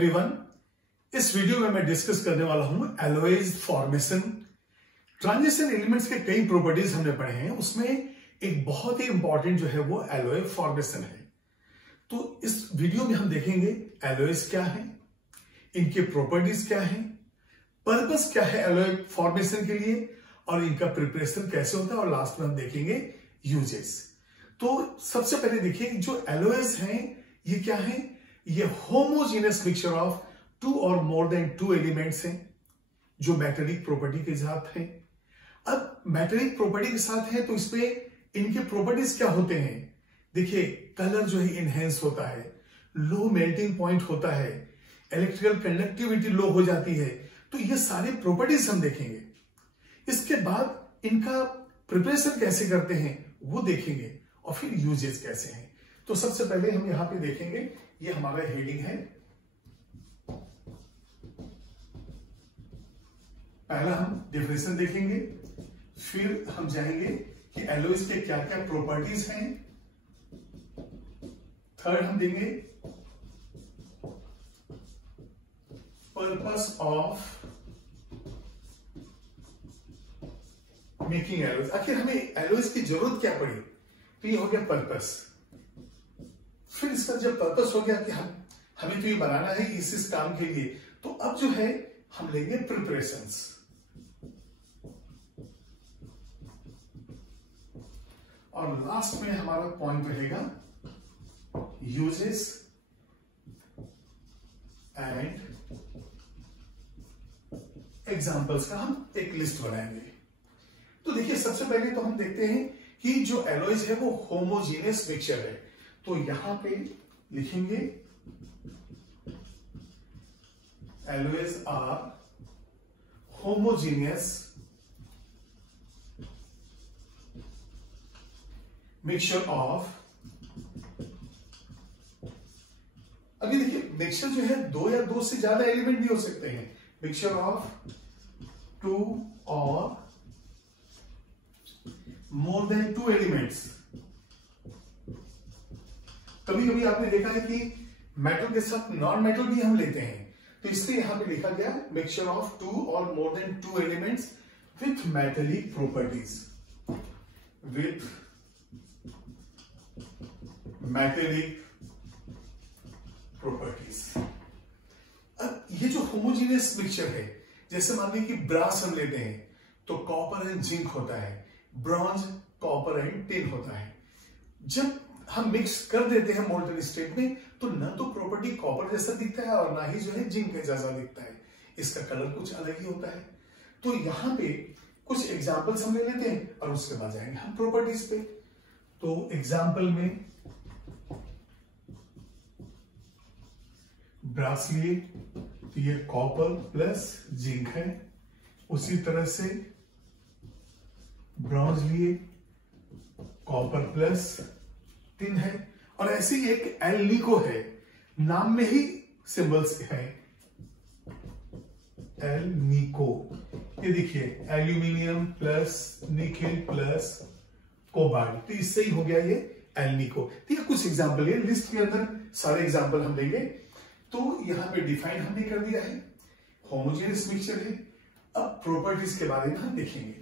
Everyone, इस video में मैं डिस्कस करने वाला हूं एलॉयज फॉर्मेशन। ट्रांजिशन एलिमेंट्स के कई प्रॉपर्टीज हमने पढ़े हैं, उसमें एक बहुत ही इंपॉर्टेंट जो है वो एलॉय फॉर्मेशन है। तो इस वीडियो में हम देखेंगे एलॉयज क्या है, इनके प्रॉपर्टीज क्या है, पर्पस क्या है एलॉय फॉर्मेशन के लिए, और इनका प्रिपरेशन कैसे होता है, और लास्ट में हम देखेंगे यूजेस। तो सबसे पहले देखिए जो एलॉयज हैं ये क्या है, ये होमोजेनियस मिक्सचर ऑफ टू और मोर देन टू एलिमेंट्स हैं जो मेटेलिक प्रॉपर्टी के साथ हैं। अब मेटेलिक प्रॉपर्टी के साथ है तो इसमें इनके प्रॉपर्टीज क्या होते हैं, देखिए कलर जो है इनहेंस होता है, लो मेल्टिंग पॉइंट होता है, इलेक्ट्रिकल कंडक्टिविटी लो हो जाती है। तो ये सारे प्रॉपर्टीज हम देखेंगे। इसके बाद इनका प्रिपरेशन कैसे करते हैं वो देखेंगे, और फिर यूजेस कैसे हैं। तो सबसे पहले हम यहां पे देखेंगे, ये हमारा हेडिंग है। पहला हम डेफिनेशन देखेंगे, फिर हम जाएंगे कि एलॉयज के क्या क्या प्रॉपर्टीज हैं। थर्ड हम देंगे पर्पस ऑफ मेकिंग एलॉयज। आखिर हमें एलॉयज की जरूरत क्या पड़ी, तो ये हो गया पर्पस। फिर इसका जब पर्पस हो गया कि हमें तो ये बनाना है इस काम के लिए, तो अब जो है हम लेंगे प्रिपरेशंस। और लास्ट में हमारा पॉइंट रहेगा यूजेस एंड एग्जांपल्स का हम एक लिस्ट बनाएंगे। तो देखिए सबसे पहले तो हम देखते हैं कि जो एलॉयज है वो होमोजेनियस मिक्सचर है। तो यहां पे लिखेंगे alloys are homogeneous mixture of. अभी देखिए मिक्सचर जो है दो या दो से ज्यादा एलिमेंट भी हो सकते हैं। मिक्सचर ऑफ टू और मोर देन टू एलिमेंट्स। कभी कभी आपने देखा है कि मेटल के साथ नॉन मेटल भी हम लेते हैं, तो इसलिए यहां पे लिखा गया मिक्सचर ऑफ टू और more than two elements with metallic properties, with metallic properties. अब ये जो होमोजेनियस मिक्सचर है, जैसे मान लीजिए कि ब्रास हम लेते हैं तो कॉपर एंड जिंक होता है, ब्रॉन्ज कॉपर एंड टिन होता है। जब हम मिक्स कर देते हैं मोल्टन स्टेट में, तो न तो प्रॉपर्टी कॉपर जैसा दिखता है और ना ही जो है जिंक जैसा दिखता है, इसका कलर कुछ अलग ही होता है। तो यहां पे कुछ एग्जांपल्स हम ले लेते हैं और उसके बाद जाएंगे हम प्रॉपर्टीज पे। तो एग्जांपल में ब्रास लिए तो ये कॉपर प्लस जिंक है, उसी तरह से ब्रॉन्ज लिए कॉपर प्लस टिन है, और ऐसे ही एक एल्निको है, नाम में ही सिंबल्स है एल्निको। ये देखिए aluminium plus nickel plus cobalt, तो इससे ही हो गया ये एल्निको। ठीक है, कुछ एग्जांपल है लिस्ट के अंदर, सारे एग्जांपल हम देंगे। तो यहां पे डिफाइन हमने कर दिया है, होमोजेनियस मिक्सचर है। अब प्रॉपर्टीज के बारे में हम देखेंगे।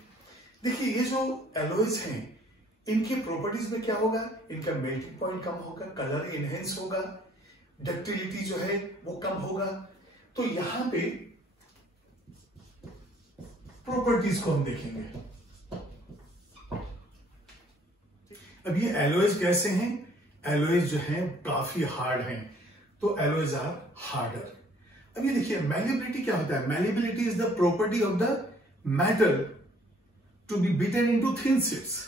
देखिए ये जो एलॉयज हैं इनके प्रॉपर्टीज में क्या होगा, इनका मेल्टिंग पॉइंट कम होगा, कलर इनहेंस होगा, डक्टिलिटी जो है वो कम होगा। तो यहां पे प्रॉपर्टीज को हम देखेंगे। अब ये एलॉयज कैसे हैं, एलॉयज जो हैं काफी हार्ड हैं, तो एलॉयज आर हार्डर। अब ये देखिए मैलिबिलिटी क्या होता है, malleability is the property of the metal to be beaten into thin sheets.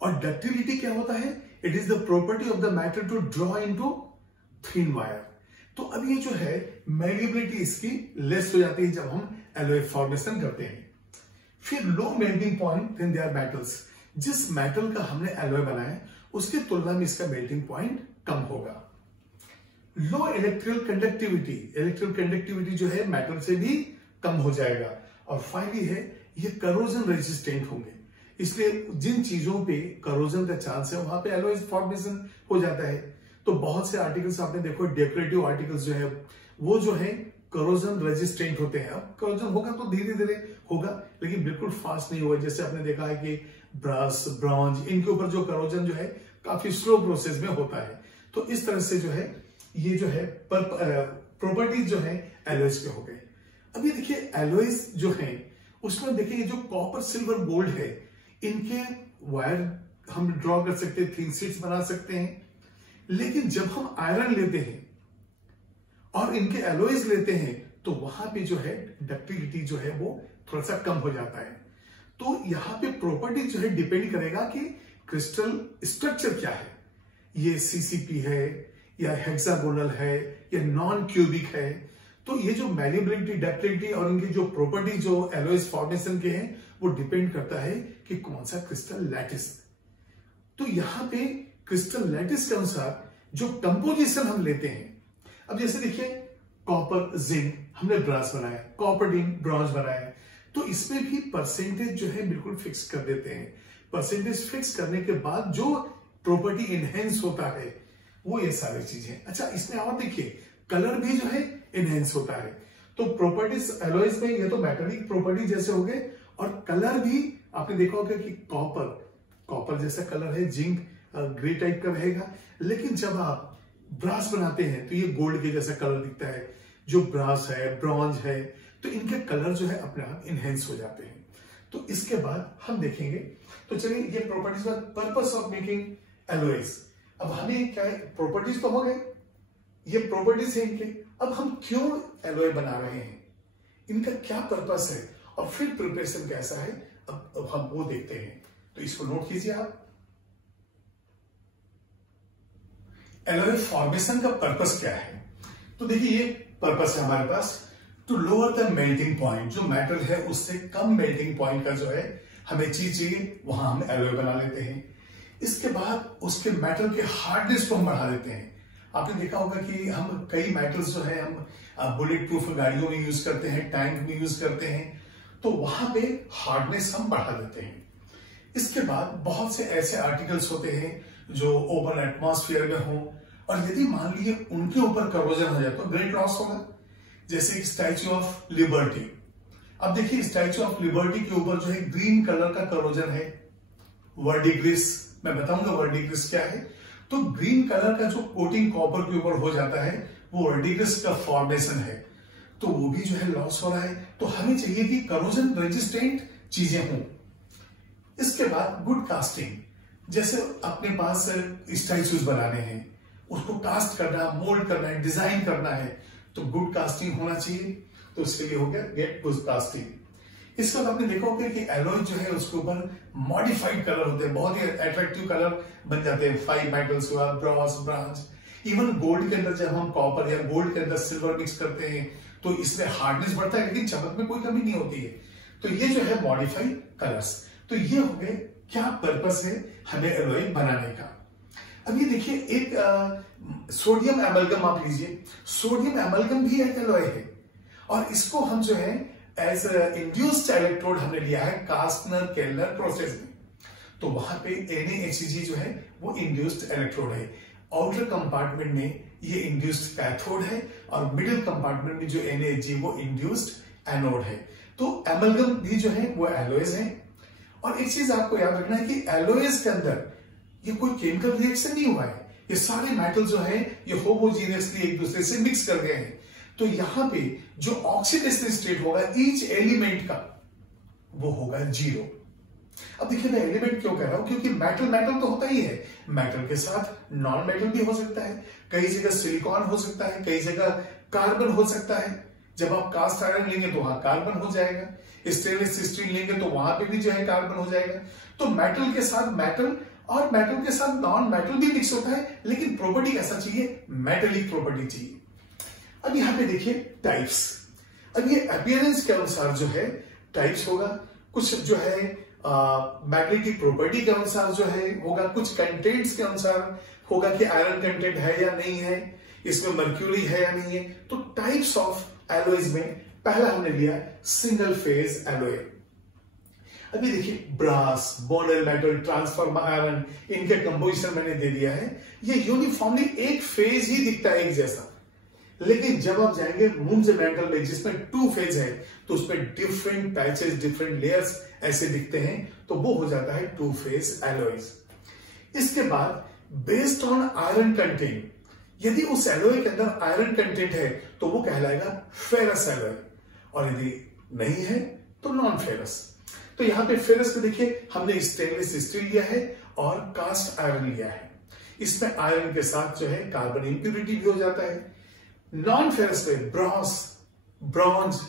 और डक्टिलिटी क्या होता है, it is the property of the matter to draw into thin wire. तो अब ये जो है मैलिबिलिटी इसकी लेस हो जाती है जब हम एलॉय फॉर्मेशन करते हैं। फिर low melting point in their metals, जिस मेटल का हमने एलॉय बनाया उसकी तुलना में इसका मेल्टिंग पॉइंट कम होगा। लो इलेक्ट्रिकल कंडक्टिविटी, इलेक्ट्रिकल कंडक्टिविटी जो है मेटल से भी कम हो जाएगा। और फाइनली है ये करोजन रेजिस्टेंट होंगे, इसलिए जिन चीजों पे करोजन का चांस है वहां पे एलॉय फॉर्मेशन हो जाता है। तो बहुत से आर्टिकल्स आपने देखो, डेकोरेटिव आर्टिकल्स जो है वो जो है करोजन रेजिस्टेंट होते हैं। अब करोजन होगा तो धीरे धीरे होगा, लेकिन बिल्कुल फास्ट नहीं होगा। जैसे आपने देखा है कि ब्रास, ब्रॉन्ज, इनके ऊपर जो करोजन जो है काफी स्लो प्रोसेस में होता है। तो इस तरह से जो है ये जो है प्रॉपर्टीज जो है एलॉयज के हो गए। अब ये देखिए एलॉयज जो है उसमें देखिए ये जो कॉपर, सिल्वर, गोल्ड है, इनके वायर हम ड्रॉ कर सकते हैं, थिन शीट्स बना सकते हैं। लेकिन जब हम आयरन लेते हैं और इनके एलॉयज लेते हैं तो वहां पे जो है डक्टिलिटी जो है वो थोड़ा सा कम हो जाता है। तो यहां पे प्रॉपर्टी जो है डिपेंड करेगा कि क्रिस्टल स्ट्रक्चर क्या है, ये सीसीपी है या हेक्सागोनल है या नॉन क्यूबिक है। तो ये जो मैल्येबिलिटी, डक्टिलिटी और इनकी जो प्रॉपर्टी जो एलॉयज फॉर्मेशन के हैं वो डिपेंड करता है कि कौन सा क्रिस्टल लैटिस। तो यहां पे क्रिस्टल लैटिस के अनुसार जो कंपोजिशन हम लेते हैं, अब जैसे देखिए कॉपर, जिंक हमने ब्रास बनाया, कॉपरडीन ब्रॉन्ज बनाया, तो इसमें भी परसेंटेज जो है बिल्कुल फिक्स कर देते हैं। परसेंटेज फिक्स करने के बाद जो प्रॉपर्टी इनहेंस होता है वो ये सारी चीजें। अच्छा, इसमें और देखिए कलर भी जो है इनहेंस होता है। तो प्रॉपर्टीज एलॉयज में ये तो मेटालिक प्रॉपर्टी जैसे हो गए, और कलर भी आपने देखा होगा कि कॉपर जैसा कलर है, जिंक ग्रे टाइप का रहेगा। लेकिन जब आप ब्रास बनाते हैं तो ये गोल्ड के जैसा कलर दिखता है। जो ब्रास है, ब्रॉन्ज है, तो इनके कलर जो है अपने आप इनहेंस हो जाते हैं। तो इसके बाद हम देखेंगे, तो चलिए ये प्रॉपर्टीज का पर्पस ऑफ मेकिंग एलॉयज। अब हमें क्या है, प्रॉपर्टीज तो हो गए, ये प्रॉपर्टीज है इनके। अब हम क्यों एलॉय बना रहे हैं, इनका क्या पर्पस है और फिर प्रिपरेशन कैसा है, अब हम वो देखते हैं। तो इसको नोट कीजिए आप। एलॉय फॉर्मेशन का पर्पस क्या है, तो देखिए ये पर्पस है हमारे पास, to lower the melting point. जो मेटल है उससे कम मेल्टिंग पॉइंट का जो है हमें चीज चाहिए, वहां हम एलॉय बना लेते हैं। इसके बाद उसके मेटल के हार्डनेस को हम बढ़ा देते हैं। आपने देखा होगा कि हम कई मेटल्स जो है हम बुलेट प्रूफ गाड़ियों में यूज करते हैं, टैंक में यूज करते हैं, तो वहां पे हार्डनेस हम बढ़ा देते हैं। इसके बाद बहुत से ऐसे आर्टिकल्स होते हैं जो ओपन एटमॉस्फेयर में हो, और यदि मान लीजिए उनके ऊपर करोजन हो जाए तो ग्रेट लॉस होगा। जैसे स्टैच्यू ऑफ लिबर्टी, अब देखिए स्टैच्यू ऑफ लिबर्टी के ऊपर जो है ग्रीन कलर का करोजन है, वर्डिग्रिस। मैं बताऊंगा वर्डिग्रिस क्या है। तो ग्रीन कलर का जो कोटिंग कॉपर के ऊपर हो जाता है वो वर्डिग्रिस का फॉर्मेशन है, तो वो भी जो है लॉस हो रहा है। तो हमें चाहिए कि करोजन रेजिस्टेंट चीजें हों। इसके बाद गुड कास्टिंग, जैसे अपने पास स्टैच्यूज बनाने हैं, उसको कास्ट करना, मोल्ड करना है, डिजाइन करना है, तो गुड कास्टिंग होना चाहिए। तो इसके लिए हो गया गेट गुड कास्टिंग। इसके बाद आपने देखा होगा कि एलॉय जो है उसके ऊपर मॉडिफाइड कलर होते हैं, बहुत ही अट्रैक्टिव कलर बन जाते हैं। 5 मेटल्स हुआ, ब्रॉस, ब्रॉन्ज, इवन गोल्ड के अंदर जब हम कॉपर या गोल्ड के अंदर सिल्वर मिक्स करते हैं तो इसमें हार्डनेस बढ़ता है, लेकिन चमक में कोई कमी नहीं होती है। तो ये जो है मॉडिफाइड कलर्स। तो ये हो गए क्या पर्पस है हमें एलॉय बनाने का। अब ये देखिए एक सोडियम एमलगम आप लीजिए, सोडियम एमलगम भी एक एलॉय है, और इसको हम जो है एज इंड्यूस्ड इलेक्ट्रोड हमने लिया है कास्टनर केलर प्रोसेस में। तो वहां पे NaHg जो है वो इंड्यूस्ड इलेक्ट्रोड है। आउटर कंपार्टमेंट में ये इंड्यूस्ड कैथोड है, और मिडिल कंपार्टमेंट में जो NaHg वो इंड्यूस्ड एनोड है। तो एमलगम भी जो है वो एलॉयज है। और एक चीज आपको याद रखना है कि एलॉयज के अंदर ये कोई केमिकल रिएक्शन नहीं हुआ है, ये सारे मेटल जो है ये होमोजीनियसली एक दूसरे से मिक्स कर गए हैं। तो यहां पे जो ऑक्सीडेशन स्टेट होगा ईच एलिमेंट का वो होगा 0। अब देखिए मैं एलिमेंट क्यों कह रहा हूं, क्योंकि मेटल तो होता ही है, मेटल के साथ नॉन मेटल भी हो सकता है, कई जगह सिलिकॉन हो सकता है, कई जगह कार्बन हो सकता है। जब आप कास्ट आयरन लेंगे तो वहां कार्बन हो जाएगा, स्टेनलेस स्टील लेंगे तो वहां पे भी जो है कार्बन हो जाएगा। तो मेटल के साथ मेटल और मेटल के साथ नॉन मेटल भी मिक्स होता है, लेकिन प्रॉपर्टी कैसा चाहिए, मेटेलिक प्रॉपर्टी चाहिए। अब यहां पे देखिए टाइप्स। अब ये अपीयरेंस के अनुसार जो है टाइप्स होगा, कुछ जो है मैग्नेटिक प्रॉपर्टी के अनुसार जो है होगा, कुछ कंटेंट्स के अनुसार होगा कि आयरन कंटेंट है या नहीं है, इसमें मर्क्यूरी है या नहीं है। तो टाइप्स ऑफ एलॉयज में पहला हमने लिया सिंगल फेज एलॉय। अभी देखिए brass, Monel metal, transform iron, इनके कंपोजिशन मैंने दे दिया है। ये यूनिफॉर्मली एक फेज ही दिखता है, एक जैसा। लेकिन जब आप जाएंगे मून से मेटल में जिसमें 2 फेज है तो उसमें डिफरेंट पैचेस, डिफरेंट लेयर्स ऐसे दिखते हैं, तो वो हो जाता है 2 फेज एलॉयज। इसके बाद बेस्ड ऑन आयरन कंटेंट, यदि उस एलॉय के अंदर आयरन कंटेंट है तो वो कहलाएगा फेरस एलॉय, और यदि नहीं है तो नॉन फेरस। तो यहां पे फेरस में देखिए हमने स्टेनलेस स्टील लिया है और कास्ट आयरन लिया है। इसमें आयरन के साथ जो है कार्बन इंप्यूरिटी भी हो जाता है। नॉन फेरस में ब्रॉन्ज,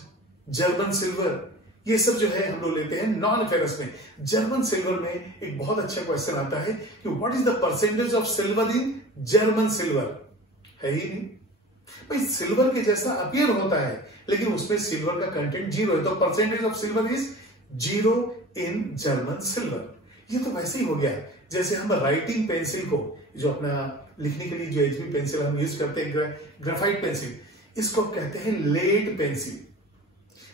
जर्मन सिल्वर, ये सब जो है हम लोग लेते हैं नॉन फेरस में। जर्मन सिल्वर में एक बहुत अच्छा क्वेश्चन आता है कि what is the percentage of silver in German silver, है ही नहीं भाई। सिल्वर के जैसा अपीयर होता है लेकिन उसमें सिल्वर का कंटेंट 0 है, तो percentage of silver is 0 in German silver. ये तो वैसे ही हो गया जैसे हम राइटिंग पेंसिल को, जो अपना लिखने के लिए जो एचबी पेंसिल हम यूज करते हैं, ग्राफाइट पेंसिल, इसको कहते हैं लेड पेंसिल।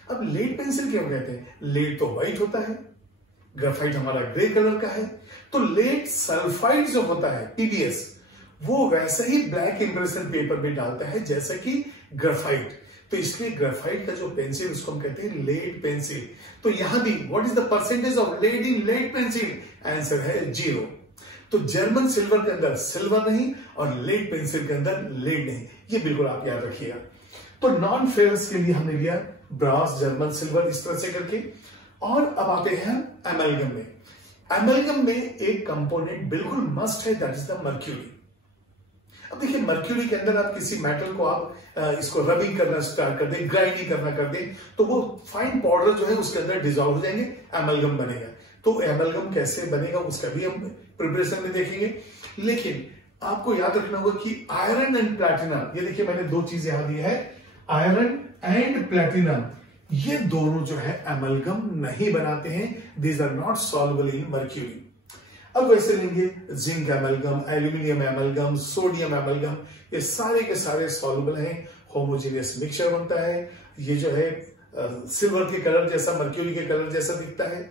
अब लेड पेंसिल क्यों कहते हैं? लेड तो व्हाइट होता है, ग्राफाइट हमारा ग्रे कलर का है, तो लेड सल्फाइड जो होता है पीबीएस, वो वैसे ही ब्लैक इंप्रेशन पेपर में डालता है जैसा कि ग्राफाइट। तो इसलिए ग्राफाइट का जो पेंसिल उसको हम कहते हैं लेड पेंसिल। तो यहां भी what is the percentage of lead in lead pencil? Answer है 0। तो जर्मन सिल्वर के अंदर सिल्वर नहीं और लेड पेंसिल के अंदर लेड नहीं, ये बिल्कुल आप याद रखिएगा। तो नॉन फेरस के लिए हमने लिया ब्रास, जर्मन सिल्वर, इस तरह से करके। और अब आते हैं एमलगम में। एमलगम में एक कंपोनेंट बिल्कुल मस्ट है, दैट इज द मर्क्यूरी। अब देखिए मर्क्यूरी के अंदर आप किसी मेटल को आप इसको रबिंग करना स्टार्ट कर दें, ग्राइंडिंग करना कर दें, तो वो फाइन पाउडर जो है उसके अंदर डिजॉल्व हो जाएंगे, एमलगम बनेगा। तो एमलगम कैसे बनेगा उसका भी हम प्रिपरेशन में देखेंगे। लेकिन आपको याद रखना होगा कि आयरन एंड प्लैटिनम, ये देखिए मैंने 2 चीजें यहां दी है, आयरन एंड प्लैटिनम, ये दोनों जो है एमलगम नहीं बनाते हैं, these are not soluble in mercury. अब वैसे लेंगे zinc amalgam, aluminium amalgam, sodium amalgam, ये सारे के सारे सॉल्युबल हैं, होमोजेनियस मिक्सचर बनता है। ये जो है सिल्वर के कलर जैसा, मर्क्यूरी के कलर जैसा दिखता है।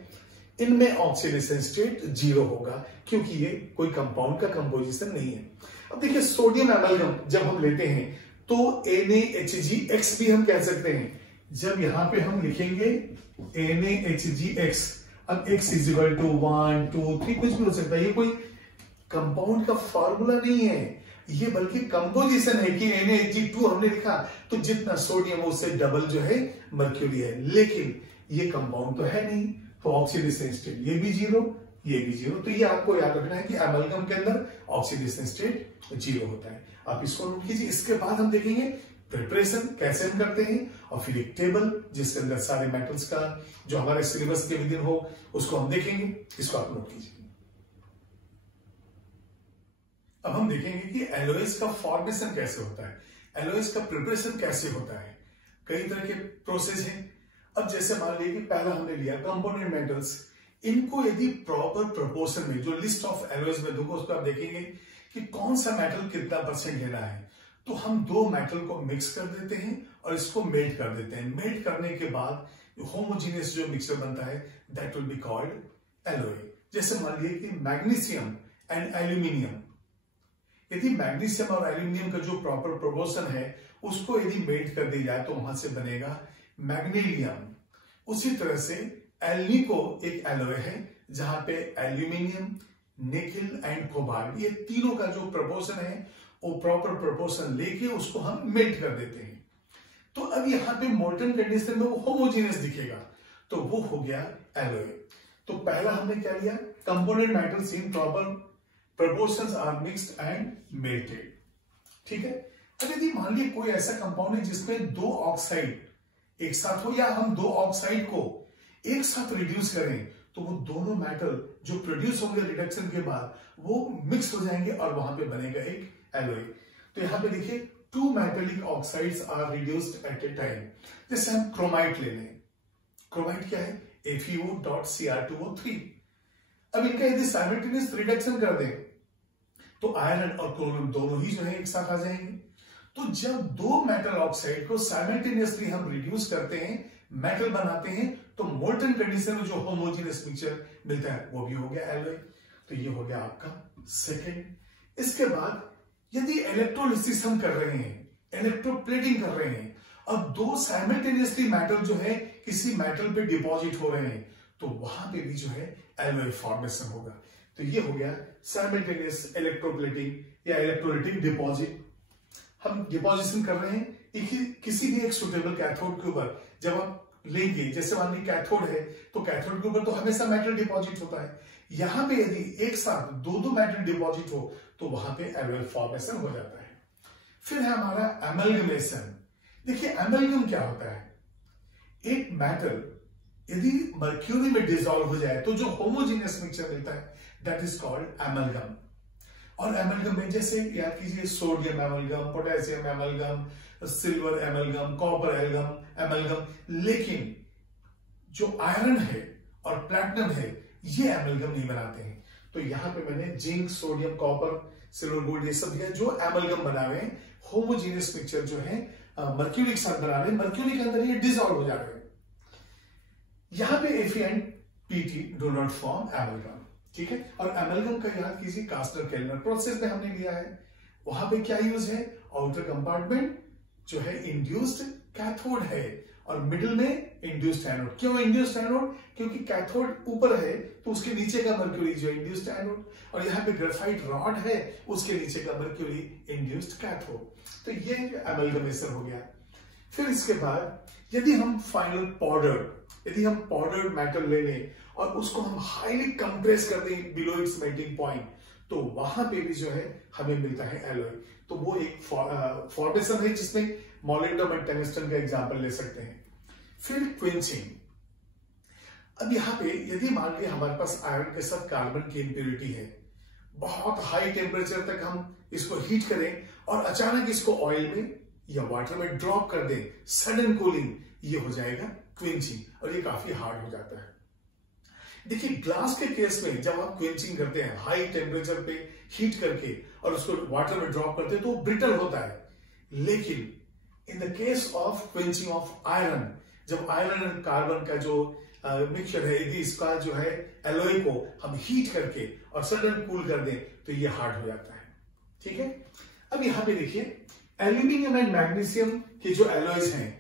इनमें ऑक्सीडेशन स्टेट 0 होगा क्योंकि ये कोई कंपाउंड का कंपोजिशन नहीं है। अब देखिए सोडियम एमलगम जब हम लेते हैं तो NaHgX भी हम कह सकते हैं। जब यहां पे हम लिखेंगे NaHgX, अब X इज इक्वल टू 1 2 3 कुछ भी हो सकता है, ये कोई कंपाउंड का फॉर्मूला नहीं है, ये बल्कि कंपोजिशन है कि NaHg2 हमने लिखा तो जितना सोडियम उससे डबल जो है मर्क्यूरी है, लेकिन ये कंपाउंड तो है नहीं, तो ऑक्सीडेशन स्टेट ये भी 0, ये भी 0। तो ये आपको याद रखना है कि एमलगम के अंदर ऑक्सीडेशन स्टेट 0 होता है। आप इसको नोट कीजिए। इसके बाद हम देखेंगे प्रिपरेशन कैसे हम करते हैं, और फिर एक टेबल जिसके अंदर सारे मेटल्स का जो हमारे सिलेबस के विदिन हो उसको हम देखेंगे। इसको आप नोट कीजिए। अब हम देखेंगे कि एलॉयज का फॉर्मेशन कैसे होता है, एलॉयज का प्रिपरेशन कैसे होता है। कई तरह के प्रोसेस हैं। अब जैसे मान लीजिए कि पहला हमने लिया कंपोनेंट मेटल्स, इनको यदि प्रॉपर प्रोपोर्शन में, जो लिस्ट ऑफ एलॉयज में दूंगा उसको आप देखेंगे कि कौन सा मेटल कितना परसेंट लेना है, तो हम 2 मेटल को मिक्स कर देते हैं और इसको मेल्ट कर देते हैं। मेल्ट करने के बाद होमोजेनियस जो मिक्सचर बनता है that will be called alloy. जैसे मान लीजिए कि मैग्नीशियम एंड एल्यूमिनियम, यदि मैग्नीशियम और एल्यूमिनियम का जो प्रॉपर प्रोपोर्शन है उसको यदि मेल्ट कर दी जाए तो वहां से बनेगा मैग्नीलियम। उसी तरह से एल्निको एक एलॉय है जहां पे एल्यूमिनियम, निकेल एंड कोबाल्ट, ये तीनों का जो प्रोपोर्शन है वो प्रॉपर प्रोपोर्शन लेके उसको हम मेल्ट कर देते हैं। तो अब यहां पे मोल्टन कंडीशन में वो होमोजेनियस दिखेगा, तो वो हो गया एलॉय। तो पहला हमने क्या लिया, component metals in proper proportions are mixed and melted. ठीक है। अब यदि मान लीजिए कोई ऐसा कंपाउंड है जिसमें 2 ऑक्साइड एक साथ हो, या हम 2 ऑक्साइड को एक साथ रिड्यूस करें, तो वो दोनों मेटल जो प्रोड्यूस होंगे रिडक्शन के बाद वो मिक्स हो जाएंगे और वहां पे बनेगा एक एलॉय। तो यहां पे देखिए 2 metallic oxides are reduced at a time. जैसे हम क्रोमाइट ले लें, क्रोमाइट क्या है, FeO.Cr2O3। अब इनका यदि साइमल्टेनियस रिडक्शन कर दें तो आयरन और क्लोरीन दोनों ही जो है एक साथ आ जाएंगे। तो जब 2 मेटल ऑक्साइड को साइमल्टेनियसली हम रिड्यूस करते हैं, मेटल बनाते हैं, तो मोल्टन कंडीशन में जो होमोजेनियस मिक्सचर मिलता है वो भी हो गया एलॉय। तो ये हो गया आपका सेकंड। इसके बाद यदि इलेक्ट्रोलिसिस हम कर रहे हैं, इलेक्ट्रोप्लेटिंग कर रहे हैं, अब दो साइमल्टेनियसली मेटल जो है किसी मेटल पे डिपॉजिट हो रहे हैं, तो वहां पे भी जो है एलॉय फॉर्मेशन होगा। तो ये हो गया साइमल्टेनियस इलेक्ट्रोप्लेटिंग या इलेक्ट्रोलाइटिक डिपॉजिट। हम डिपॉजिशन कर रहे हैं किसी भी एक सुटेबल कैथोड के ऊपर। जब आप लेंगे, जैसे मान लीजिए कैथोड है, तो कैथोड के ऊपर तो हमेशा मेटल डिपॉजिट होता है। यहां पे यदि एक साथ दो मेटल डिपॉजिट हो तो वहां पे एलॉय फॉर्मेशन हो जाता है। फिर है हमारा एमलगमेशन। देखिए एमलगम क्या होता है, एक मेटल यदि मर्क्यूरी में डिसॉल्व हो जाए तो जो होमोजेनियस मिक्सचर मिलता है दैट इज कॉल्ड एमलगम। और एमलगम में जैसे याद कीजिए sodium amalgam, potassium amalgam, silver amalgam, copper amalgam, लेकिन जो आयरन है और प्लैटिनम है ये एमलगम नहीं बनाते हैं। तो यहां पे मैंने zinc, sodium, copper, silver, gold ये सब दिया जो एमलगम बना रहे हैं, होमोजेनियस मिक्सचर जो है मर्क्यूरी के साथ बना रहे हैं, मर्क्यूरी के अंदर ये डिसॉल्व हो जा रहे हैं। यहां पे Fe and Pt do not form amalgam, ठीक है। और एमलगम का याद कीजिए कास्टर-केल्नर प्रोसेस में हमने लिया है। वहां पे क्या यूज है, आउटर कंपार्टमेंट जो है इंड्यूस्ड कैथोड है और मिडिल में इंड्यूस्ड एनोड। क्यों इंड्यूस्ड एनोड, क्योंकि कैथोड ऊपर है तो उसके नीचे का मर्क्यूरी जो इंड्यूस्ड एनोड, और यहाँ पे ग्रेफाइट रॉड है उसके नीचे का मर्क्यूरी इंड्यूस्ड कैथोड। तो ये एमलगमेशन हो गया। फिर इसके बाद यदि हम फाइनल पाउडर्ड मेटल ले लें और उसको हम हाईली कंप्रेस कर दें बिलो इट्स मेल्टिंग पॉइंट, तो वहां पे भी जो है हमें मिलता है एलॉय। तो वो एक फॉर्मेशन है जिसमें मोलिब्डेनम और टंगस्टन का एग्जांपल ले सकते हैं। फिर क्विंचिंग। अब यहां पे यदि मान लिया हमारे पास आयरन के साथ कार्बन की इंप्योरिटी है, बहुत हाई टेम्परेचर तक हम इसको हीट करें और अचानक इसको ऑयल में या वाटर में ड्रॉप कर दें, सडन कूलिंग, ये हो जाएगा क्विंचिंग और ये काफी हार्ड हो जाता है। देखिए ग्लास के केस में जब आप क्विंचिंग करते हैं हाई टेम्परेचर पे हीट करके और उसको वाटर में ड्रॉप करते हैं तो वो ब्रिटल होता है। लेकिन in the case of quenching of iron, जब आयरन एंड कार्बन का जो मिक्सचर है, यदि इसका जो है एलॉय को हम हीट करके और सडन कूल कर दें तो ये हार्ड हो जाता है, ठीक है। अब यहां पे देखिए एल्यूमिनियम एंड मैग्नीशियम के जो एलॉयज हैं,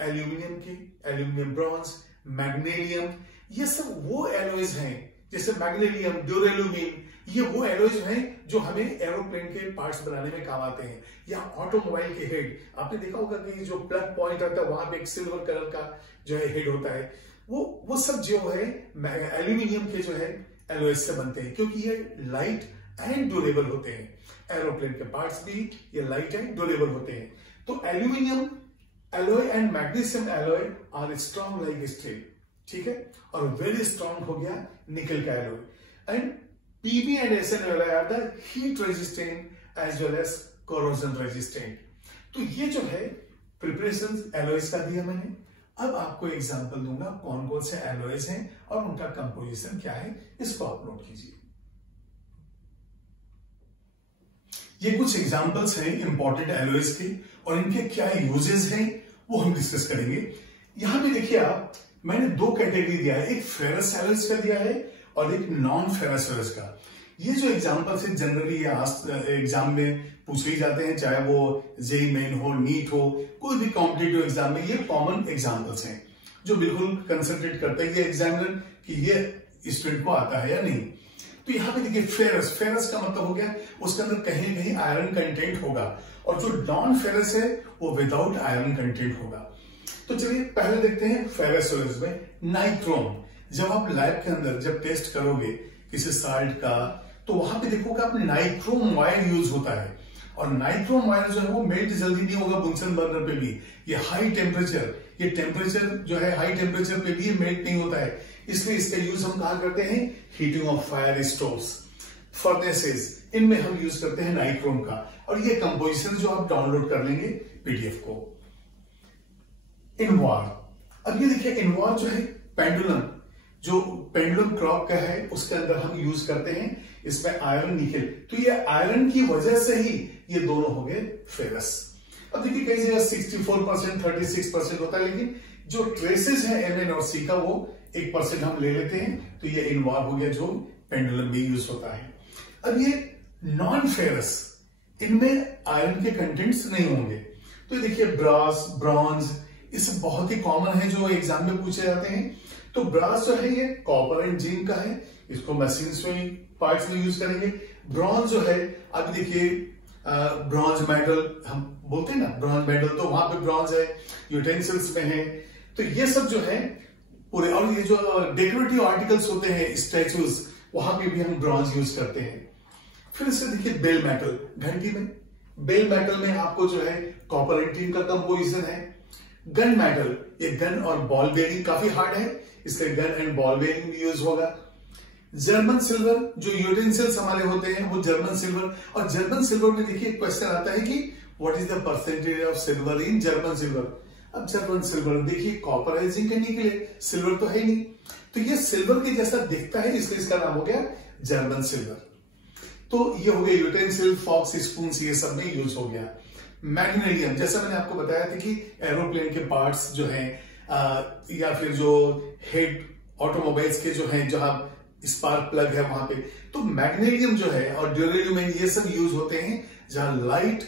एल्यूमिनियम ब्रॉन्ज, मैग्नीशियम, ये सब वो एलॉयज हैं, जैसे मैग्नीशियम, ड्यूरेलुमिन, ये वो एलॉयज हैं जो हमें एरोप्लेन के पार्ट्स बनाने में काम आते हैं, या ऑटोमोबाइल के हेड। आपने देखा होगा कि जो प्लग पॉइंट आता है वहां पे एक सिल्वर कलर का जो है हेड होता है, वो सब जो है एल्यूमिनियम के जो है एलॉयज से बनते हैं, क्योंकि ये लाइट एंड ड्यूरेबल होते हैं। एरोप्लेन के पार्ट्स भी ये लाइट एंड ड्यूरेबल होते हैं। तो aluminium alloy and magnesium alloy are strong like steel, ठीक है। और वेरी स्ट्रॉन्ग हो गया निकल का alloy. And Pb and Sn alloy are the heat resistant as well as corrosion resistant। तो ये जो है प्रिपरेशन एलॉयज का दिया मैंने। अब आपको एग्जांपल दूंगा कौन कौन से एलॉयज हैं और उनका कंपोजिशन क्या है, इसको आप नोट कीजिए। ये कुछ एग्जांपल्स हैं इंपॉर्टेंट एलॉयज के और इनके क्या यूजेस हैं वो हम डिस्कस करेंगे। यहां पे देखिए आप, मैंने दो कैटेगरी दिया है, एक फेरस एलॉयज का दिया है और एक नॉन फेरस एलॉयज का। ये जो एग्जांपल्स है जनरली ये एग्जाम में पूछे ही जाते हैं, चाहे वो जेईई मेन हो, नीट हो, कोई भी कॉम्पिटिटिव एग्जाम में ये कॉमन एग्जांपल्स हैं जो बिल्कुल कंसंट्रेट करते हैं ये एग्जामिनर कि ये स्टूडेंट को आता है या नहीं। तो यहाँ पे देखिए फेरस का मतलब हो गया उसके अंदर कहीं कहीं आयरन कंटेंट होगा, और जो नॉन फेरस है वो विदाउट आयरन कंटेंट होगा। तो चलिए पहले देखते हैं फेरस एलॉयज में नाइक्रोम। जब आप लैब के अंदर जब टेस्ट करोगे किसी साल्ट का, तो वहां पे देखोगे आपने नाइक्रोम वायर यूज होता है, और नाइक्रोम वायर जो है वो मेल्ट जल्दी नहीं होगा बुंसन बर्नर पे भी। ये हाई टेम्परेचर, ये टेम्परेचर जो है हाई टेम्परेचर पे भी मेल्ट नहीं होता है, इसलिए इसका यूज हम कहा करते हैं heating of fire stoves, furnaces, इनमें हम यूज करते हैं नाइक्रोम का। और ये कंपोजिशन जो आप डाउनलोड कर लेंगे पीडीएफ को। इनवार, अब ये देखिए इनवार जो है पेंडुलम, जो पेंडुलम क्लॉक का है उसके अंदर हम यूज करते हैं, इसमें आयरन निकल, तो ये आयरन की वजह से ही ये दोनों हो गए फेरस। अब देखिए कई जगह 64%, 36% होता है, लेकिन जो ट्रेसेस है Mn और C का वो 1% हम ले लेते हैं, तो ये इनवार हो गया जो पेंडुलम में यूज होता है। अब ये नॉन फेरस, इनमें आयरन के कंटेंट्स नहीं होंगे, तो देखिए ब्रास, ब्रॉन्ज, ये सब बहुत ही कॉमन है जो एग्जाम में पूछे जाते हैं। तो ब्रास जो है ये कॉपर एंड जिंक का है, इसको मशीन्स में, पार्ट्स में यूज करेंगे। ब्रॉन्ज जो है, अभी देखिए ब्रॉन्ज मेडल हम बोलते हैं ना, ब्रॉन्ज मेडल, तो वहां पे ब्रॉन्ज है, यूटेंसिल्स में है। तो ये सब जो है पूरे, और ये जो डेकोरेटिव आर्टिकल्स होते हैं, स्टैचूज, वहां पे भी हम ब्रॉन्ज यूज करते हैं। फिर इससे देखिए बेल मेटल, घंटी में, बेल मेटल में आपको जो है कॉपर एंड टिन का कंपोजिशन है। गन मेटल, ये गन और बॉल बेयरिंग काफी हार्ड है, इसलिए gun and ball bearing use होगा। जर्मन सिल्वर, जो यूटेंसिल्स हमारे होते हैं वो जर्मन सिल्वर, और जर्मन सिल्वर में देखिए क्वेश्चन आता है कि what is the percentage of silver in German silver. अब जर्मन सिल्वर देखिए कॉपर है, जिंक है, निकल है, सिल्वर तो है नहीं, तो ये सिल्वर के जैसा दिखता है, इसलिए इसका नाम हो गया जर्मन सिल्वर। तो ये हो गया यूटेंसिल, फॉक्स, स्पून, ये सब में यूज हो गया। मैग्नेशियम, जैसा मैंने आपको बताया था कि एरोप्लेन के पार्ट्स जो हैं या फिर जो हेड ऑटोमोबाइल्स के जो हैं, जहां स्पार्क प्लग है वहां पे, तो मैग्नेशियम जो है और ड्यूरेलियम, ये सब यूज होते हैं जहां लाइट,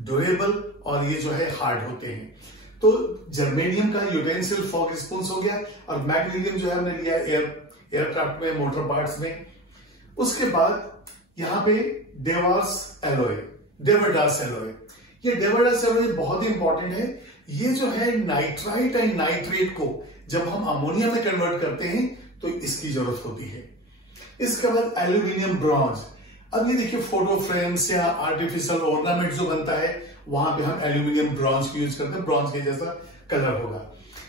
ड्यूरेबल और ये जो है हार्ड होते हैं। तो जर्मेनियम का यूटेंसिल, फॉक्स, स्पून हो गया, और मैग्नेशियम जो है हमने लिया एयरक्राफ्ट में, मोटर पार्ट्स में। उसके बाद यहां पे डेवार्स एलॉय, डेवरडास एलॉय, ये डेवरडास एलॉय बहुत ही इंपॉर्टेंट है। ये जो है नाइट्राइट एंड नाइट्रेट को जब हम अमोनिया में कन्वर्ट करते हैं तो इसकी जरूरत होती है। इसके बाद एल्यूमिनियम ब्रॉन्ज, अब ये देखिए फोटो फ्रेम्स या आर्टिफिशियल ऑर्नामेंट जो बनता है वहां पे हम एल्यूमिनियम ब्रॉन्ज को यूज करते हैं, ब्रॉन्ज के जैसा कलर होगा।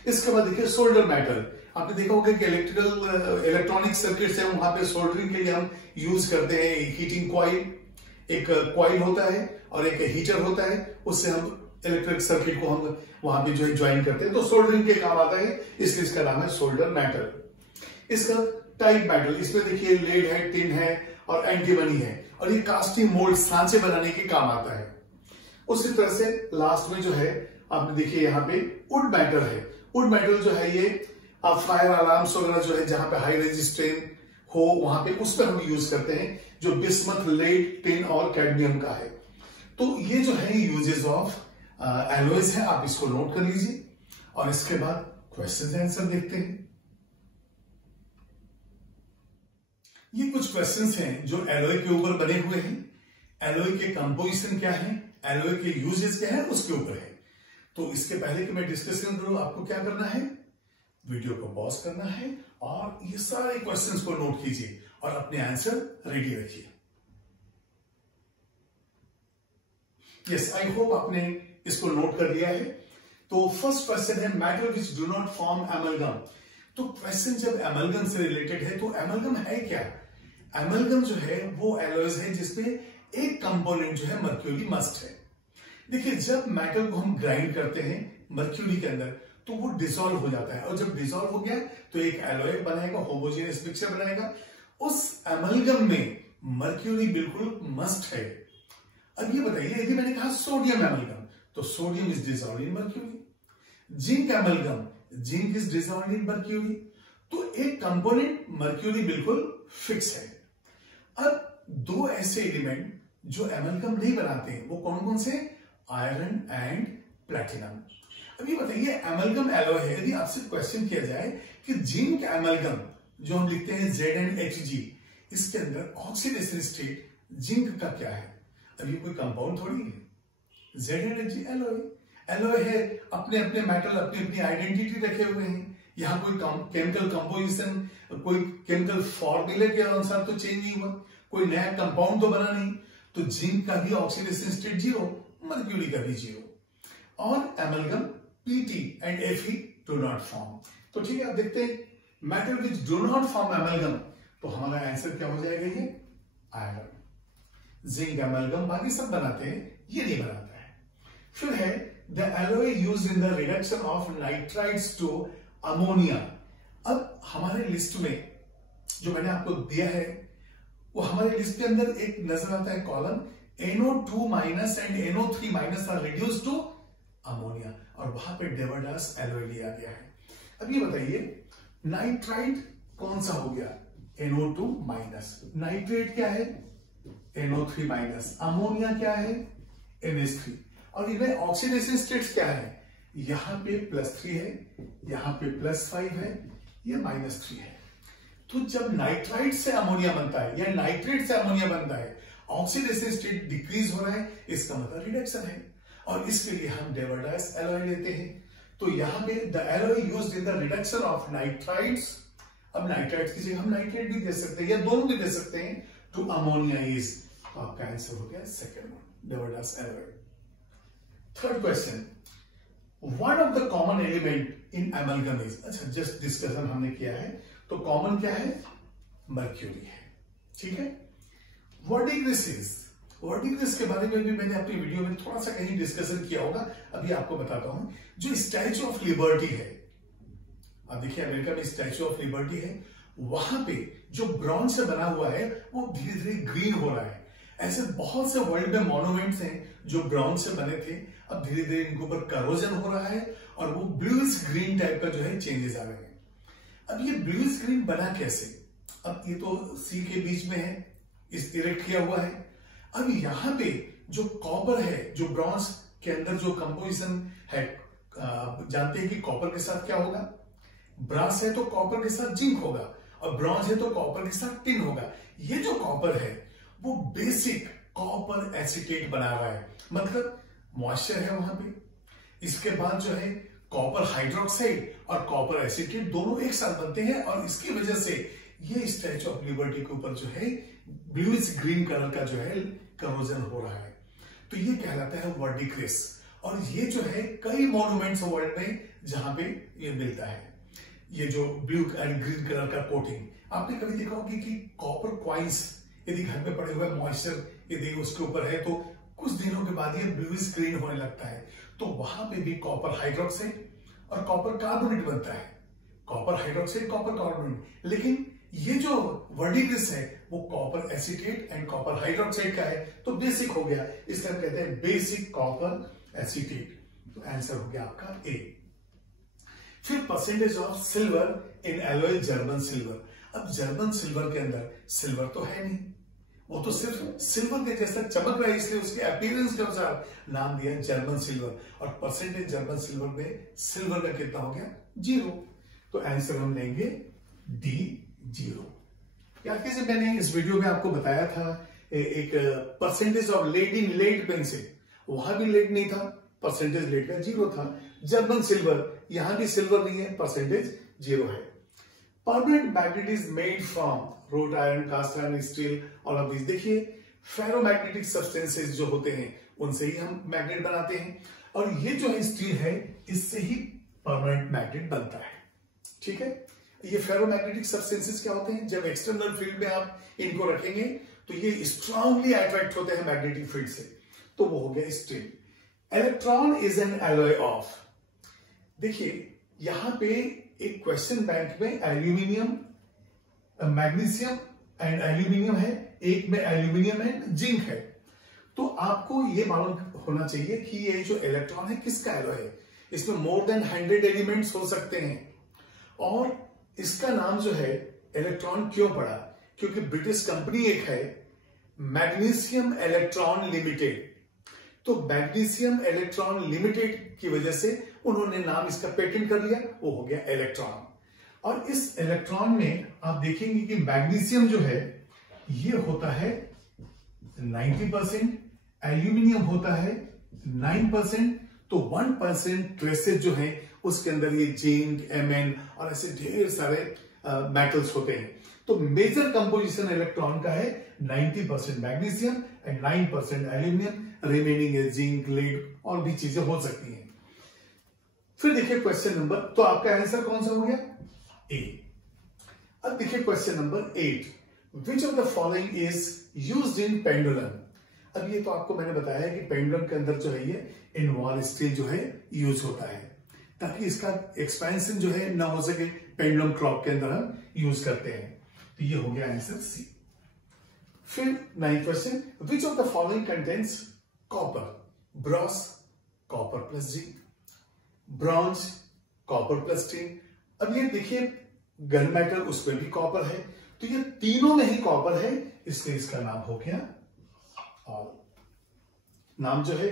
इसके बाद देखिए सोल्डर मेटल, आपने देखा होगा कि इलेक्ट्रॉनिक सर्किट्स है, वहां पे सोल्डरिंग के लिए हम यूज करते हैं हीटिंग कॉइल, एक कॉइल होता है और एक हीटर होता है, उससे हम इलेक्ट्रिक सर्किट को हम वहां पे जो है ज्वाइन करते हैं, तो सोल्डरिंग के काम आता है, इसलिए इसका नाम है सोल्डर मेटल। इसका टाइप मेटल, इसमें देखिए लेड है, टिन है और एंटीमनी है, और ये कास्टिंग मोल्ड, सांचे बनाने के काम आता है। उसी तरह से लास्ट में जो है आपने देखिए यहाँ पे वुड मेटल है। वुड मेटल जो है ये फायर अलार्म्स वगैरह जो है जहां पे हाई रेजिस्टेंस हो वहां पे उस पर हम यूज करते हैं, जो बिस्मथ, लेड, टिन और कैडमियम का है। तो ये जो है यूजेस ऑफ एलॉयज है, आप इसको नोट कर लीजिए और इसके बाद क्वेश्चन आंसर देखते हैं। ये कुछ क्वेश्चंस हैं जो एलॉय के ऊपर बने हुए हैं। एलॉय के कंपोजिशन क्या है, एलॉय के यूजेस क्या है, उसके ऊपर है। तो इसके पहले कि मैं डिस्कशन करूं, आपको क्या करना है, वीडियो को पॉज करना है और ये सारे क्वेश्चंस को नोट कीजिए और अपने आंसर रेडी रखिए। यस, आई होप आपने इसको नोट कर लिया है। तो फर्स्ट क्वेश्चन है metal which do not form amalgam. तो क्वेश्चन जब एमलगम से रिलेटेड है तो एमलगम है क्या? एमलगम जो है वो एलॉयज है जिसमें एक कंपोनेंट जो है मर्क्यूरी मस्ट है। देखिए जब मेटल को हम ग्राइंड करते हैं मर्क्यूरी के अंदर तो वो डिसॉल्व हो जाता है, और जब डिसॉल्व हो गया तो एक एलॉय बनाएगा, होमोजेनियस मिक्सचर बनाएगा। उस एमलगम में मर्क्यूरी बिल्कुल मस्ट है। अब ये बताइए, यदि मैंने कहा सोडियम एमलगम तो sodium is dissolved in mercury. Zinc amalgam, zinc is dissolved in mercury. तो एक कंपोनेंट मर्क्यूरी बिल्कुल फिक्स है। अब दो ऐसे एलिमेंट जो एमलगम नहीं बनाते हैं वो कौन कौन से? Iron and platinum. अब ये बताइए एमलगम एलॉय है, यदि आपसे क्वेश्चन किया जाए कि जिंक एमलगम जो हम लिखते हैं ZnHg, इसके अंदर ऑक्सीडेशन स्टेट जिंक का क्या है? अब ये कोई कंपाउंड थोड़ी है। ZnHg एलॉय, एलॉय है, अपने अपने मेटल अपनी अपनी आइडेंटिटी रखे हुए हैं। यहां कोई केमिकल कंपोजिशन, कोई केमिकल फॉर्मूले के अनुसार तो चेंज नहीं हुआ, कोई नया कंपाउंड तो बना नहीं। तो जिंक का भी ऑक्सीडेशन स्टेट 0, मर्क्यूरी का भी 0, और amalgam Pt and Fe do not form. तो ठीक है, आप देखते हैं metal which do not form amalgam, तो हमारा आंसर क्या हो जाएगा? ये आयरन। जिंक एमलगम बाकी सब बनाते हैं, ये नहीं बनाता है। फिर है the alloy used in the reduction of nitrites to ammonia. अब हमारे लिस्ट में जो मैंने आपको दिया है वो हमारे लिस्ट के अंदर एक नजर आता है column, NO2- and NO3- are reduced to ammonia, और वहां पे डेवरडास एलॉय लिया गया है। अब ये बताइए नाइट्राइट कौन सा हो गया? NO2-। नाइट्रेट क्या है? NO3-। अमोनिया क्या है? NH3। और इनमें ऑक्सीडेशन स्टेट्स क्या है, यहां पे +3 है, यहां पे +5 है, ये -3 है। तो जब नाइट्राइट से अमोनिया बनता है या नाइट्रेट से अमोनिया बनता है, ऑक्सीडेशन स्टेट डिक्रीज हो रहा है, इसका मतलब रिडक्शन है, और इसके लिए हम डेवर्डाइस एलॉय लेते हैं। तो यहां पे the alloy used in the reduction of nitrites, अब नाइट्राइट्स की जगह हम नाइट्रेट भी दे सकते हैं या दोनों भी दे सकते हैं, टू अमोनिया इज, तो आपका आंसर हो गया second one, Devarda's alloy. Third question, one of the common element in amalgam is, अच्छा जस्ट डिस्कशन हमने किया है, तो कॉमन क्या है, मर्क्यूरी है, ठीक है। वर्टिग्रिस इज, वर्टिग्रिस के बारे में भी मैंने अपनी वीडियो में थोड़ा सा कहीं डिस्कशन किया होगा, अभी आपको बताता हूं। जो स्टैच्यू ऑफ लिबर्टी है, अब देखिए अमेरिका में स्टैच्यू ऑफ लिबर्टी है, वहां पे जो ब्रॉन्ज से बना हुआ है वो धीरे धीरे ग्रीन हो रहा है। ऐसे बहुत से वर्ल्ड में मॉन्यूमेंट्स हैं जो ब्राउन से बने थे, अब धीरे धीरे इनके ऊपर करोजन हो रहा है और वो ब्लूइश ग्रीन टाइप का जो है चेंजेस आ रहे हैं। अब ये ब्लूइश ग्रीन बना कैसे, अब ये तो सी के बीच में है, इस इरेक्ट किया हुआ है। अब यहां पे जो कॉपर है, जो ब्रॉन्ज के अंदर जो कंपोजिशन है, जानते हैं कि कॉपर के साथ क्या होगा, ब्रास है तो कॉपर के साथ जिंक होगा, और ब्रॉन्ज है तो कॉपर के साथ टिन होगा। ये जो कॉपर है वो बेसिक कॉपर एसीटेट बना हुआ है, मतलब मॉइस्चर है वहां पे, इसके बाद जो है कॉपर हाइड्रोक्साइड और कॉपर एसीटेट दोनों एक साथ बनते हैं, और इसकी वजह से ये स्टैच्यू ऑफ लिबर्टी के ऊपर जो है ब्लूइश ग्रीन कलर का जो है करोजन हो रहा है। तो ये कहलाता है वर्टिग्रिस, और ये जो है कई मॉन्यूमेंट्स वर्ल्ड में जहां पे ये मिलता है, ये जो ब्लू एंड ग्रीन कलर का कोटिंग। आपने कभी देखा होगा कि कॉपर क्वाइंस यदि घर में पड़े हुए मॉइस्चर यदि उसके ऊपर है तो कुछ दिनों के बाद ये ब्लूइश ग्रीन होने लगता है, तो वहां पे भी कॉपर हाइड्रोक्साइड और कॉपर कार्बोनेट बनता है, कॉपर हाइड्रोक्साइड कॉपर कार्बोनेट। लेकिन ये जो वर्टिग्रिस है वो copper acetate and copper hydroxide का है, तो बेसिक हो गया, इसलिए हम कहते हैं बेसिक कॉपर एसीटेट। तो आंसर हो गया आपका ए। फिर percentage of silver in alloy German silver. अब जर्मन सिल्वर के अंदर सिल्वर तो है नहीं, वो तो सिर्फ सिल्वर के जैसा चमक रहा है, इसलिए उसके अपीयरेंस के अनुसार नाम दिया जर्मन सिल्वर, और परसेंटेज जर्मन सिल्वर में सिल्वर का कितना हो गया, 0। तो आंसर हम लेंगे डी, 0। याद कीजिए मैंने इस वीडियो में आपको बताया था एक percentage of lead in lead pencil, वहां भी लेड नहीं था, परसेंटेज लेड का 0 था। जर्मन सिल्वर, यहां भी सिल्वर नहीं है, परसेंटेज 0 है। Permanent magnet is made from wrought iron, cast iron, steel, all of this. देखिए फेरोमैग्नेटिक सब्सटेंसेस जो होते हैं उनसे ही हम मैग्नेट बनाते हैं, और ये जो है स्टील है, इससे ही परमानेंट मैग्नेट बनता है, ठीक है। ये फेरोमैग्नेटिक सब्सटेंसेस क्या होते हैं, जब एक्सटर्नल फील्ड में आप इनको रखेंगे तो ये स्ट्रांगली अट्रैक्ट होते हैं मैग्नेटिक फील्ड से, तो वो हो गया steel. Electron is an alloy of, देखिए यहां पे एक क्वेश्चन बैंक में एल्यूमिनियम, मैग्नीशियम एंड एल्यूमिनियम है, एक में एल्यूमिनियम एंड जिंक है, तो आपको ये मालूम होना चाहिए कि ये जो इलेक्ट्रॉन है किसका एलॉय है। इसमें मोर देन 100 एलिमेंट्स हो सकते हैं, और इसका नाम जो है इलेक्ट्रॉन क्यों पड़ा, क्योंकि ब्रिटिश कंपनी एक है मैग्नीशियम इलेक्ट्रॉन लिमिटेड, तो मैग्नीशियम इलेक्ट्रॉन लिमिटेड की वजह से उन्होंने नाम इसका पेटेंट कर लिया, वो हो गया इलेक्ट्रॉन। और इस इलेक्ट्रॉन में आप देखेंगे कि मैग्नीशियम जो है ये होता है 90%, एल्यूमिनियम होता है 9%, तो 1% ट्रेसेस जो है उसके अंदर ये जिंक, Mn और ऐसे ढेर सारे मेटल्स होते हैं। तो मेजर कंपोजिशन इलेक्ट्रॉन का है 90% मैग्नीशियम एंड 9% एल्यूमिनियम, रिमेनिंग है जिंक, लीड और भी चीजें हो सकती हैं। फिर देखिए क्वेश्चन नंबर, तो आपका आंसर कौन सा हो गया, ए। अब देखिए question number 8, which of the following is used in pendulum. अब ये तो आपको मैंने बताया है कि पेंडुलम के अंदर जो है ये इनवॉल स्टील जो है यूज होता है, ताकि इसका एक्सपेंशन जो है ना हो सके, पेंडुलम क्लॉक के अंदर हम यूज करते हैं। तो ये हो गया आंसर सी। फिर 9th question, which of the following contains copper, brass copper plus zinc, bronze copper plus tin. अब ये देखिए गन मेटल, उसमें भी कॉपर है, तो ये तीनों में ही कॉपर है, इसलिए इसका नाम हो गया, और नाम जो है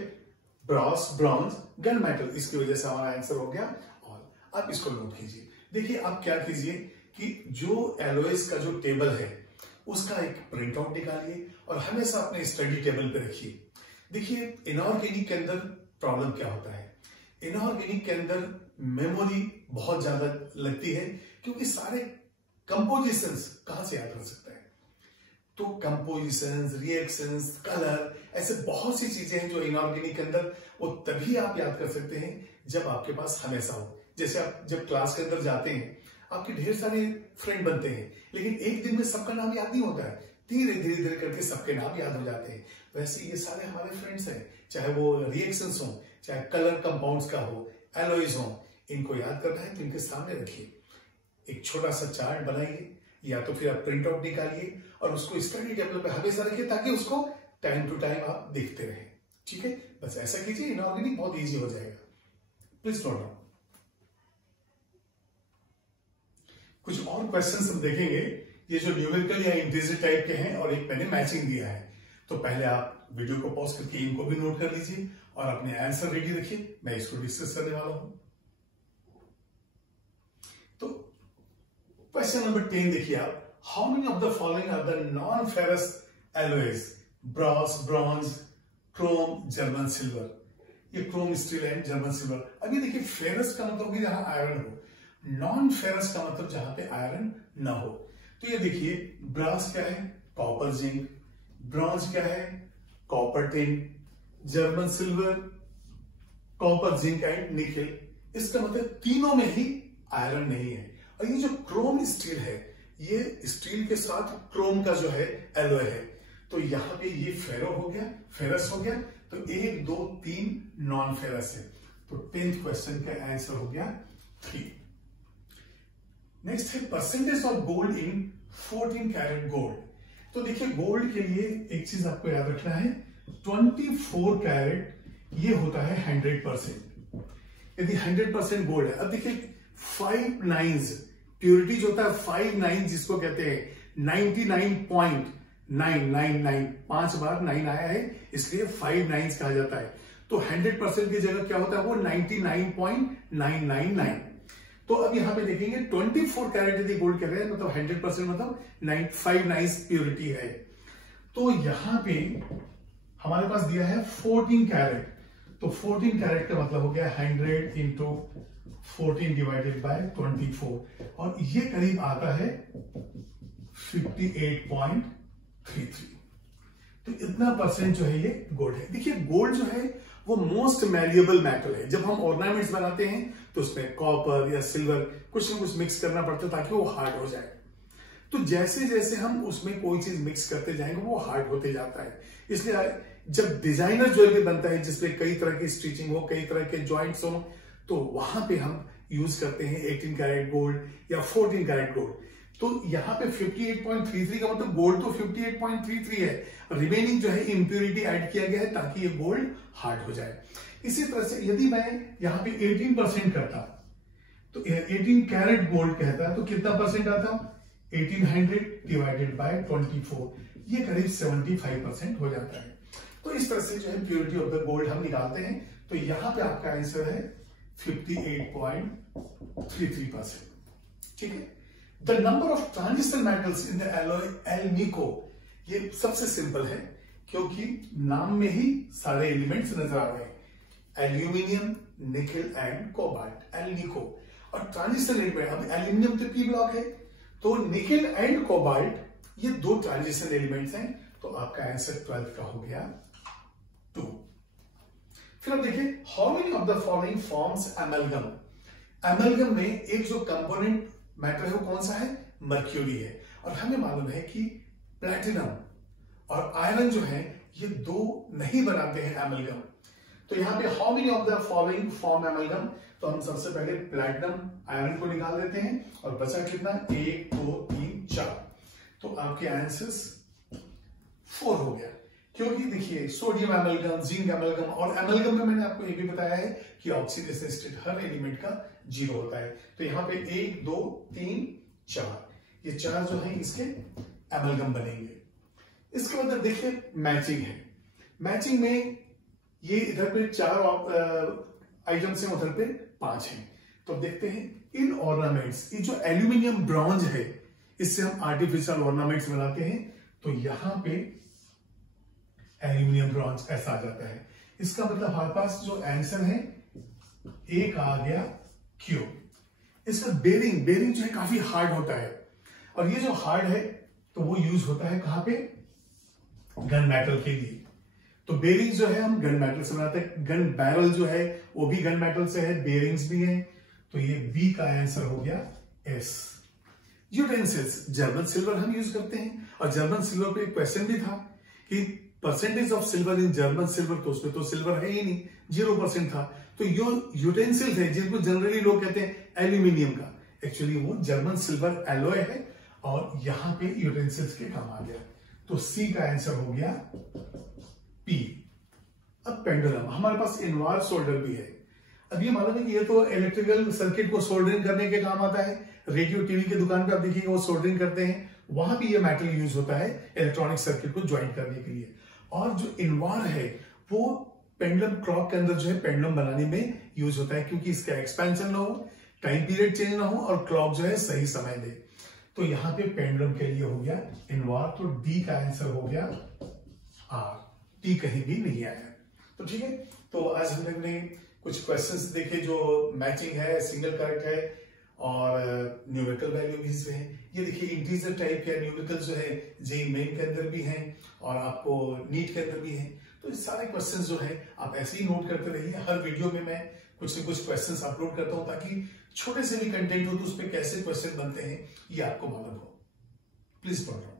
ब्रॉस, ब्रॉन्ज, गन मेटल, इसकी वजह से हमारा आंसर हो गया ऑल। आप इसको नोट कीजिए। देखिए आप क्या कीजिए कि जो एलओएस का जो टेबल है उसका एक प्रिंट आउट निकालिए और हमेशा अपने स्टडी टेबल पे रखिए। देखिए इनऑर्गेनिक के अंदर प्रॉब्लम क्या होता है, इनऑर्गेनिक के अंदर मेमोरी बहुत ज्यादा लगती है, क्योंकि सारे कंपोजिशंस कहां से याद कर सकता है। तो कंपोजिशंस, रिएक्शंस, कलर, ऐसे बहुत सी चीजें हैं जो इनऑर्गेनिक के अंदर वो तभी आप याद कर सकते हैं जब आपके पास हमेशा हो। जैसे आप जब क्लास के अंदर जाते हैं, आपके ढेर सारे फ्रेंड बनते हैं, लेकिन एक दिन में सबका नाम याद नहीं होता है, धीरे धीरे धीरे करके सबके नाम याद हो जाते हैं। वैसे ये सारे हमारे फ्रेंड्स हैं, चाहे वो रिएक्शंस हो, चाहे कलर कंपाउंड्स का हो, एलॉयज हो, इनको याद करना है तो इनके सामने रखिए। एक छोटा सा चार्ट बनाइए या तो फिर आप प्रिंट आउट निकालिए और उसको स्टडी टेबल पे हमेशा रखिए ताकि उसको टाइम टू टाइम आप देखते रहें। ठीक है, बस ऐसा कीजिए, इनऑर्गेनिक बहुत इजी हो जाएगा। Please note down. कुछ और क्वेश्चंस हम देखेंगे, ये जो न्यूमेरिकल या इंटीजर टाइप के हैं, और एक मैंने मैचिंग दिया है। तो पहले आप वीडियो को पॉज करके इनको भी नोट कर लीजिए और अपने आंसर रेडी रखिए, मैं इसको डिस्कस करने वाला हूं। तो क्वेश्चन नंबर 10 देखिए आप, how many of the following are the non ferrous alloys, brass, bronze, chrome, German silver. ये chrome, steel and German silver. अभी देखिए फेरस का मतलब कि जहां आयरन हो, नॉन फेरस का मतलब जहां पे आयरन ना हो। तो ये देखिए ब्रास क्या है, कॉपर जिंक, ब्रॉन्ज क्या है, copper tin, German silver, copper zinc and nickel. इसका मतलब तीनों में ही आयरन नहीं है। और ये जो क्रोम स्टील है, ये स्टील के साथ क्रोम का जो है एलॉय है, तो यहां पे ये फेरो हो गया, फेरस हो गया, तो 1 2 3 नॉन फेरस है। तो 10th क्वेश्चन का आंसर हो गया 3। नेक्स्ट है percentage of gold in 14 carat gold. तो देखिए गोल्ड के लिए एक चीज आपको याद रखना है, 24 कैरेट ये होता है 100%। यदि 100% गोल्ड है, अब देखिए 5 9s प्योरिटी जो होता है, 5 9 जिसको कहते हैं 99.999, 5 बार 9 आया है इसलिए 5 9s कहा जाता है। तो 100% की जगह क्या होता है, वो 99.999। तो अब यहां पे देखेंगे 24 कैरेट यदि गोल्ड कह रहे हैं, मतलब 100% मतलब 5 9s प्योरिटी है। तो यहां पे हमारे पास दिया है 14 कैरेट, तो 14 कैरेट का मतलब हो गया 100 इंटू 14 डिवाइडेड बाय 24, और ये करीब आता है 58.33। तो इतना परसेंट जो है ये गोल्ड है। देखिए गोल्ड जो है वो मोस्ट मैलिएबल मेटल है। जब हम ऑर्नामेंट्स बनाते हैं तो उसमें कॉपर या सिल्वर कुछ ना कुछ मिक्स करना पड़ता है ताकि वो हार्ड हो जाए। तो जैसे जैसे हम उसमें कोई चीज मिक्स करते जाएंगे वो हार्ड होते जाता है। इसलिए जब डिजाइनर ज्वेलरी बनता है जिसमें कई तरह की स्टिचिंग हो, कई तरह के जॉइंट्स हो, तो वहां पे हम यूज करते हैं 18 कैरेट गोल्ड या 14 कैरेट गोल्ड। तो यहाँ पे 58.33 का मतलब गोल्ड तो 58.33 है, रिमेनिंग जो है इंप्योरिटी ऐड किया गया है ताकि ये गोल्ड हार्ड हो जाए। इसी तरह से यदि मैं यहाँ पे 18% करता तो 18 कैरेट गोल्ड कहता है तो कितना परसेंट आता, 1800 डिवाइडेड बाय 24, ये करीब 75% हो जाता है। तो इस तरह से जो है प्योरिटी ऑफ द गोल्ड हम निकालते हैं। तो यहां पे आपका आंसर है 58.33%। ठीक है। The number of transition metals in the alloy alnico, ये सबसे सिंपल है क्योंकि नाम में ही सारे एलिमेंट्स नजर आ गए, एल्यूमिनियम, निकेल एंड कोबाल्ट, एलनिको। और ट्रांजिशन एलिमेंट, अब एल्यूमिनियम तो पी ब्लॉक है, तो निकेल एंड कोबाल्ट ये 2 ट्रांजिशन एलिमेंट्स हैं। तो आपका आंसर 12 का हो गया 2। फिर अब देखिए how many of the following forms amalgam. Amalgam में एक जो कंपोनेंट मैटर है वो कौन सा है, मर्क्यूरी है। और हमें मालूम है कि प्लैटिनम और आयरन जो है ये 2 नहीं बनाते हैं एमलगम। तो यहां पे how many of the following form amalgam, तो हम सबसे पहले प्लैटिनम आयरन को निकाल देते हैं और बचा कितना, 1 2 3 4। तो आपके आंसर्स 4 हो गया, क्योंकि देखिए सोडियम एमलगम, जिंक एमलगम, और एमलगम में मैंने आपको ये भी बताया है कि ऑक्सीडेशन स्टेट हर एलिमेंट का 0 होता है। तो यहां पे 1 2 3 4, ये 4 जो है इसके एमलगम बनेंगे। इसके बाद देखिए मैचिंग है। मैचिंग में ये इधर पे 4 आइटम्स हैं, उधर पे 5 हैं। तो देखते हैं इन ऑर्नामेंट्स, ये जो एल्यूमिनियम ब्रॉन्ज है इससे हम आर्टिफिशियल ऑर्नामेंट्स बनाते हैं। तो यहां पे एल्यूमिनियम ब्रॉन्ज ऐसा आ जाता है। इसका मतलब हमारे पास जो आंसर है एक आ गया क्यू। इसका बेरिंग जो है काफी हार्ड होता है, और ये जो हार्ड है तो वो यूज होता है कहां पे, गन मेटल के लिए। तो बेरिंग जो है हम गन मेटल से बनाते हैं। गन बैरल जो है वो भी गन मेटल से है, बेरिंग्स भी हैं। तो ये बी का आंसर हो गया एस। यूटेंसिल्स, जर्मन सिल्वर हम यूज करते हैं, और जर्मन सिल्वर पे एक क्वेश्चन भी था कि percentage of silver in German silver, तो उसमें तो सिल्वर है ही नहीं, 0% था। तो यो यूटेंसिल है जिनको जनरली लोग कहते हैं एल्यूमिनियम का, एक्चुअली वो जर्मन सिल्वर एलॉय है, और यहां पे यूटेंसिल्स के काम आ गया। तो सी का आंसर हो गया पी। अब पेंडुलम, हमारे पास इनवार सोल्डर भी है। अब ये मालूम है कि ये तो इलेक्ट्रिकल सर्किट को सोल्डरिंग करने के काम आता है। रेडियो टीवी की दुकान पे आप देखिए वो सोल्डरिंग करते हैं, वहां भी ये मेटल यूज होता है इलेक्ट्रॉनिक सर्किट को ज्वाइन करने के लिए। और जो इनवार है वो पेंडुलम क्लॉक के अंदर जो है पेंडुलम बनाने में यूज होता है, क्योंकि इसका एक्सपेंशन ना हो, टाइम पीरियड चेंज ना हो, और क्लॉक जो है सही समय दे। तो यहां पे पेंडुलम के लिए हो गया इनवार। तो डी का आंसर हो गया आर, टी कहीं भी नहीं आया। तो ठीक है, तो आज हमने कुछ क्वेश्चंस देखे जो मैचिंग है, सिंगल करेक्ट है, और न्यूमेरिकल वैल्यू भी इसमें है। ये देखिए इंटीजर टाइप के न्यूमेरिकल जो है जेईई मेन के अंदर भी हैं, और आपको नीट के अंदर भी हैं। तो ये सारे क्वेश्चंस जो है आप ऐसे ही नोट करते रहिए। हर वीडियो में मैं कुछ न कुछ क्वेश्चंस अपलोड करता हूं, ताकि छोटे से भी कंटेंट हो तो उस पर कैसे क्वेश्चन बनते हैं ये आपको मालूम हो। प्लीज पढ़ रहा हूं।